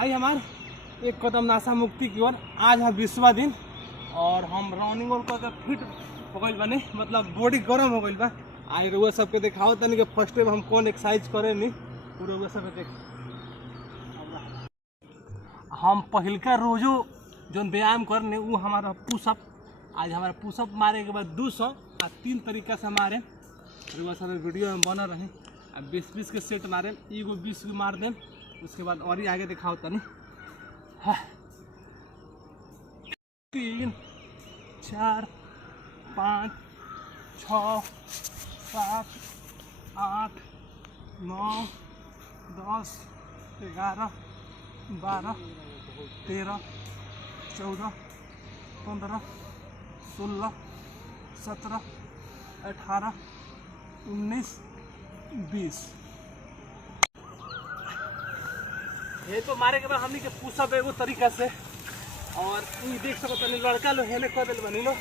भाई हमार एक कदम नासा मुक्ति की ओर। आज है 20वां दिन और हम रनिंग वॉल कर फिट हो गई बने, मतलब बॉडी गर्म हो गई बा। आज रउआ सबके दिखाओ तनी कि फर्स्ट टाइम हम कौन एक्सरसाइज करे नी पूरा रउआ सब देख। हम पहिलका रोजो जो व्यायाम करने वो हमारा पुशअप। आज हमारा पुशअप मारे के बाद 200 और 3 तरीका से मारे रउआ सब वीडियो में बना रहे। अब 20-20 के सेट मारे, एगो 20 को मार दें, उसके बाद और ही आगे दिखाओ तनी। 3 4 5 6 7 8 9 10 11 12 13 14 15 16 17 18 19 20। ये तो मारे के बाद हमनी के पुशअप एगो तरीका से। और ये देख सको तनी लड़का लोग हेने कर दिल बनी लो,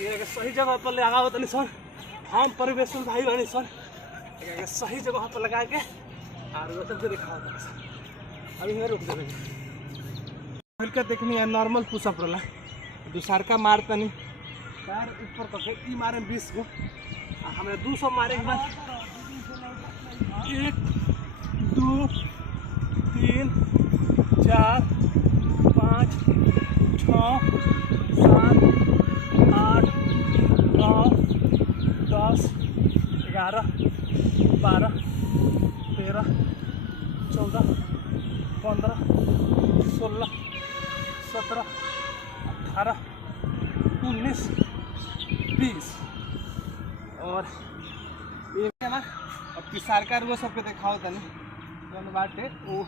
ये सही जगह पर लगाओ तनी सर। हम परिवेश भाई बनी सर, सही जगह पर लगा के और वो सबसे दिखाओ तनी सर। अभी यहाँ रुक देवे हल्का देखनी है नॉर्मल पुशअप रहा। दूसर का मार तनी पैर ऊपर करके ई मारे 20 को। हमें 200 मारे के बाद 1 2 3 4 5 6 7 8 9 10 11 12 13 14 15 16 17 18 19 20। और ये ना अब सरकार वो सबके दिखाओ तनी जौन बाटे वो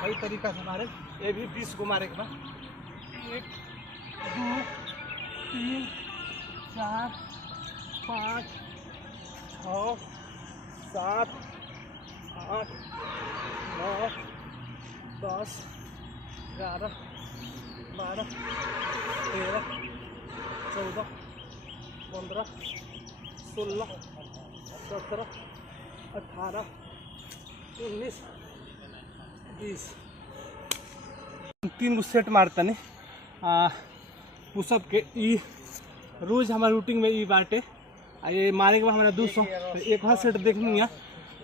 कई तरीका से मारे। ये भी 20 को मारे के बाद 1 2 3 4 5 6 7 8 9 10 11 12 13 14 15 16 17 18 19 20। 3 गो सेट मारता नहीं पुशअप के। ई रोज हमारे रूटीन में ई बाटे। ये मारे के बाद हमारा 200 तो एक और सेट देखनी है।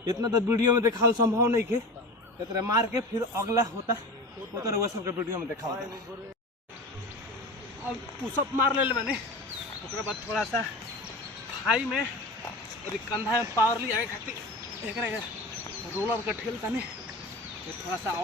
इतना तो वीडियो में दिखाओ संभव नहीं के, इतना मार के फिर अगला होता वो तो वो सबके वीडियो में दिखाओ। अब पुशअप मार ले मैंने, उसके बाद थोड़ा सा थाई में और कंधा में पावर ली आगे खाती एक रोलर का ठेल तनी थोड़ा सा